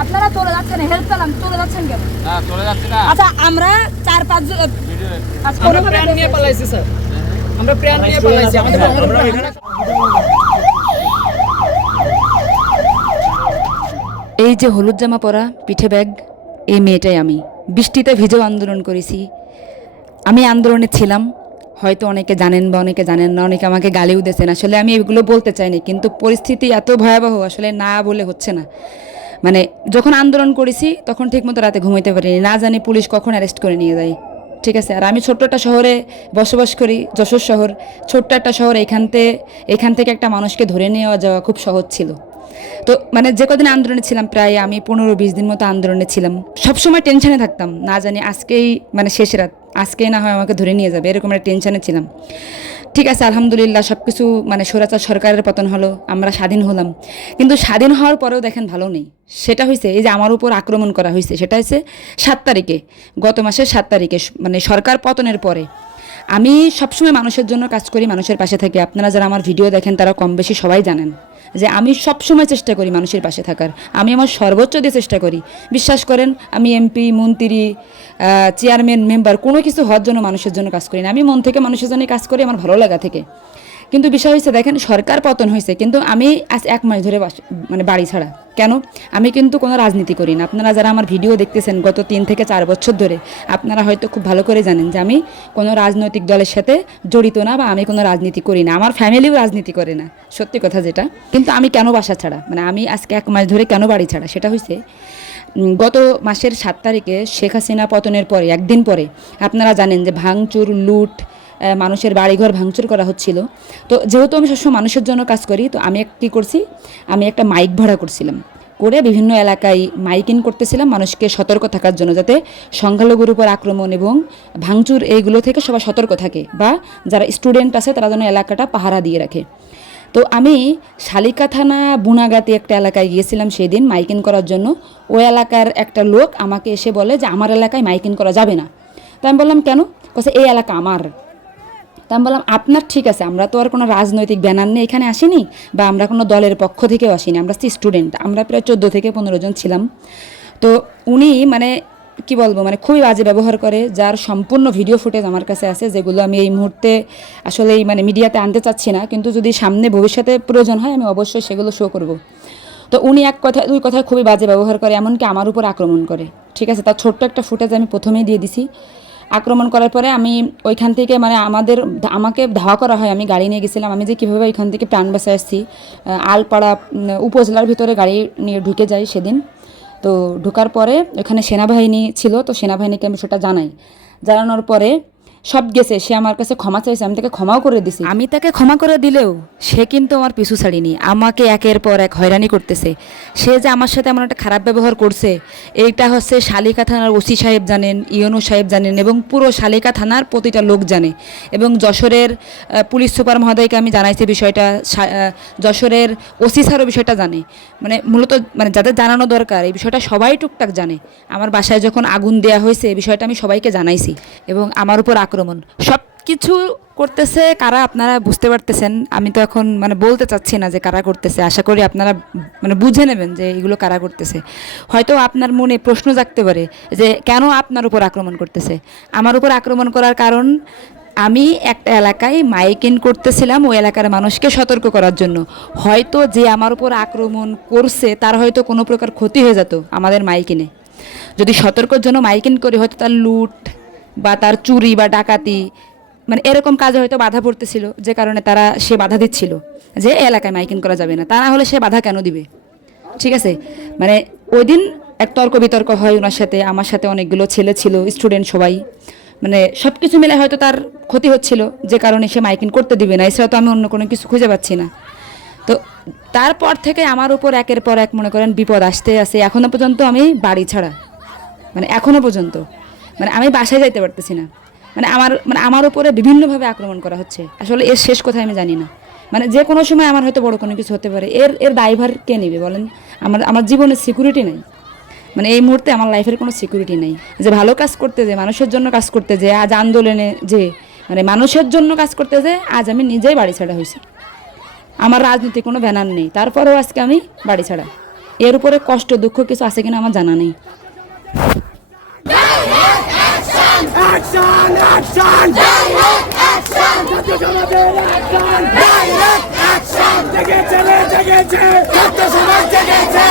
আপনারা চলে যাচ্ছেন হেল্প পেলাম চলে যাচ্ছেন কেন? না চলে যাচ্ছে না। আচ্ছা আমরা চার পাঁচ জন আচ্ছা, আমরা নিয়ে পালাইছি স্যার। আমরা প্রাণ নিয়ে পালাইছি আমাদের এই যে হলুদ জামা পরা পিঠে ব্যাগ এই মেয়েটাই আমি। বৃষ্টিতে ভিজেও আন্দোলন করেছি। আমি আন্দোলনে ছিলাম হয়তো অনেকে জানেন বা অনেকে জানেন না, অনেকে আমাকে গালিও দিয়েছেন। আসলে আমি এগুলো বলতে চাইনি, কিন্তু পরিস্থিতি এত ভয়াবহ, আসলে না বলে হচ্ছে না। মানে যখন আন্দোলন করেছি, তখন ঠিকমতো রাতে ঘুমাইতে পারিনি। না জানি পুলিশ কখন অ্যারেস্ট করে নিয়ে যায়। ঠিক আছে? আর আমি ছোট্ট একটা শহরে বসবাস করি, যশোর শহর। ছোট্ট একটা শহর এখানতে এখান থেকে একটা মানুষকে ধরে নিয়ে যাওয়া খুব সহজ ছিল। তো মানে যে কদিন আন্দোলনে ছিলাম, প্রায় আমি পনেরো বিশ দিন মতো আন্দোলনে ছিলাম। সবসময় টেনশনে থাকতাম, না জানি আজকেই মানে শেষ রাত। আজকেই না হয় আমাকে ধরে নিয়ে যাবে, এরকম একটা টেনশনে ছিলাম। ঠিক আছে, আলহামদুলিল্লাহ সব কিছু মানে স্বৈরাচার সরকারের পতন হলো, আমরা স্বাধীন হলাম। কিন্তু স্বাধীন হওয়ার পরেও দেখেন ভালো নেই। সেটা হয়েছে এই যে আমার উপর আক্রমণ করা হয়েছে সেটা হয়েছে সাত তারিখে, গত মাসের সাত তারিখে মানে সরকার পতনের পরে। আমি সবসময় মানুষের জন্য কাজ করি, মানুষের পাশে থাকি। আপনারা যারা আমার ভিডিও দেখেন, তারা কম বেশি সবাই জানেন যে আমি সবসময় চেষ্টা করি মানুষের পাশে থাকার। আমি আমার সর্বোচ্চ দিয়ে চেষ্টা করি। বিশ্বাস করেন, আমি এমপি, মন্ত্রী চেয়ারম্যান, মেম্বার কোনো কিছু হওয়ার জন্য মানুষের জন্য কাজ করি না। আমি মন থেকে মানুষের জন্য কাজ করি, আমার ভালো লাগা থেকে। কিন্তু বিষয় হয়েছে দেখেন, সরকার পতন হয়েছে কিন্তু আমি আজ এক মাস ধরে মানে বাড়ি ছাড়া। কেন? আমি কিন্তু কোনো রাজনীতি করি না। আপনারা যারা আমার ভিডিও দেখতেছেন, গত তিন থেকে চার বছর ধরে, আপনারা হয়তো খুব ভালো করে জানেন যে আমি কোনো রাজনৈতিক দলের সাথে জড়িত না বা আমি কোনো রাজনীতি করি না। আমার ফ্যামিলিও রাজনীতি করে না, সত্যি কথা যেটা। কিন্তু আমি কেন বাসা ছাড়া? মানে আমি আজকে এক মাস ধরে কেন বাড়ি ছাড়া? সেটা হয়েছে গত মাসের সাত তারিখে শেখ হাসিনা পতনের পরে, একদিন পরে, আপনারা জানেন যে ভাঙচুর, লুট মানুষের বাড়িঘর ভাঙচুর করা হচ্ছিল। তো যেহেতু আমি সবসময় মানুষের জন্য কাজ করি, তো আমি কী করছি? আমি একটা মাইক ভাড়া করছিলাম। করে বিভিন্ন এলাকায় মাইকিং করতেছিলাম, মানুষকে সতর্ক থাকার জন্য যাতে সংখ্যালঘুর উপর আক্রমণ এবং ভাঙচুর এইগুলো থেকে সবাই সতর্ক থাকে বা যারা স্টুডেন্ট আছে তারা যেন এলাকাটা পাহারা দিয়ে রাখে। তো আমি শালিকা থানা বুনাগাতি একটা এলাকায় গিয়েছিলাম সেই দিন মাইকিং করার জন্য। ওই এলাকার একটা লোক আমাকে এসে বলে যে, আমার এলাকায় মাইকিং করা যাবে না। তো আমি বললাম, কেন? কোথায় এই এলাকা আমার। তা আমি বললাম, আপনার ঠিক আছে, আমরা তো আর কোনো রাজনৈতিক ব্যানার নিয়ে এখানে আসিনি বা আমরা কোনো দলের পক্ষ থেকেও আসিনি, আমরা স্টুডেন্ট আমরা প্রায় চোদ্দ থেকে পনেরো জন ছিলাম। তো উনি মানে কি বলব মানে খুবই বাজে ব্যবহার করে, যার সম্পূর্ণ ভিডিও ফুটেজ আমার কাছে আছে, যেগুলো আমি এই মুহূর্তে আসলে মানে মিডিয়াতে আনতে চাচ্ছি না, কিন্তু যদি সামনে ভবিষ্যতে প্রয়োজন হয়, আমি অবশ্যই সেগুলো শো করব। তো উনি এক কথা, দুই কথায় খুবই বাজে ব্যবহার করে, এমনকি আমার উপর আক্রমণ করে। ঠিক আছে, তার ছোট্ট একটা ফুটেজ আমি প্রথমেই দিয়ে দিছি। আক্রমণ করার পরে আমি ওইখান থেকে মানে আমাদের আমাকে ধাওয়া করা হয়, আমি গাড়ি নিয়ে গেছিলাম। আমি যে কীভাবে ওইখান থেকে প্রাণ বেঁচে আসছি আলপাড়া উপজেলার ভিতরে গাড়ি নিয়ে ঢুকে যাই সেদিন। তো ঢুকার পরে ওখানে সেনাবাহিনী ছিল, তো সেনাবাহিনীকে আমি সেটা জানাই। জানানোর পরে সব গেছে। সে আমার কাছে ক্ষমা চাইছে, আমি তাকে ক্ষমাও করে দিছি। আমি তাকে ক্ষমা করে দিলেও সে কিন্তু আমার পিছু ছাড়িনি। আমাকে একের পর এক হয়রানি করতেছে। সে যে আমার সাথে এমন একটা খারাপ ব্যবহার করছে, এইটা হচ্ছে শালিকা থানার ওসি সাহেব জানেন, ইয়নু সাহেব জানেন এবং পুরো শালিকা থানার প্রতিটা লোক জানে। এবং যশোরের পুলিশ সুপার মহোদয়কে আমি জানাইছি বিষয়টা যশোরের ওসি স্যারও বিষয়টা জানে। মানে মূলত মানে যাদের জানানো দরকার, এই বিষয়টা সবাই টুকটাক জানে। আমার বাসায় যখন আগুন দেয়া হয়েছে, এই বিষয়টা আমি সবাইকে জানাইছি এবং আমার উপর আক্রমণ সব কিছু করতেছে, কারা আপনারা বুঝতে পারতেছেন? আমি তো এখন মানে বলতে চাচ্ছি না যে কারা করতেছে। আশা করি আপনারা মানে বুঝে নেবেন যে এগুলো কারা করতেছে। হয়তো আপনার মনে প্রশ্ন জাগতে পারে যে কেন আপনার উপর আক্রমণ করতেছে? আমার উপর আক্রমণ করার কারণ, আমি একটা এলাকায় মাইকিং করতেছিলাম ওই এলাকার মানুষকে সতর্ক করার জন্য। হয়তো যে আমার উপর আক্রমণ করছে, তার হয়তো কোনো প্রকার ক্ষতি হয়ে যেত আমাদের মাইকিনে যদি সতর্কর জন্য মাইকিন করে, হয়তো তার লুট বা তার চুরি বা ডাকাতি মানে এরকম কাজে হয়তো বাধা পড়তেছিল, যে কারণে তারা সে বাধা দিচ্ছিল, যে এলাকায় মাইকিং করা যাবে না। তা না হলে সে বাধা কেন দিবে? ঠিক আছে? মানে ওই দিন এক তর্ক বিতর্ক হয় ওনার সাথে, আমার সাথে অনেকগুলো ছেলে ছিল, স্টুডেন্ট সবাই। মানে সব কিছু মিলে হয়তো তার ক্ষতি হচ্ছিল, যে কারণে সে মাইকিং করতে দিবে না। এছাড়া তো আমি অন্য কোনো কিছু খুঁজে পাচ্ছি না। তো তারপর থেকে আমার উপর একের পর এক মনে করেন বিপদ আসতে আসে এখনও পর্যন্ত আমি বাড়ি ছাড়া। মানে এখনও পর্যন্ত। মানে আমি বাসায় যাইতে পারতেছি না। মানে আমার মানে আমার উপরে বিভিন্নভাবে আক্রমণ করা হচ্ছে। আসলে এর শেষ কথা আমি জানি না। মানে যে কোনো সময় আমার হয়তো বড় কোনো কিছু হতে পারে। এর এর ড্রাইভার কে নেবে বলেন? আমার আমার জীবনে সিকিউরিটি নেই। মানে এই মুহূর্তে আমার লাইফের কোনো সিকিউরিটি নেই। যে ভালো কাজ করতে যে, মানুষের জন্য কাজ করতে যে, আজ আন্দোলনে যে মানে মানুষের জন্য কাজ করতে যে, আজ আমি নিজেই বাড়ি ছাড়া হয়েছি। আমার রাজনীতি কোনো ব্যানার নেই। তারপরেও আজকে আমি বাড়ি ছাড়া। এর উপরে কষ্ট, দুঃখ কিছু আছে কিনা আমার জানা নেই। action! Direct action! ছাত্র সমাজের action! Direct action! জেগেছে রে জেগেছে ছাত্র সমাজ জেগেছে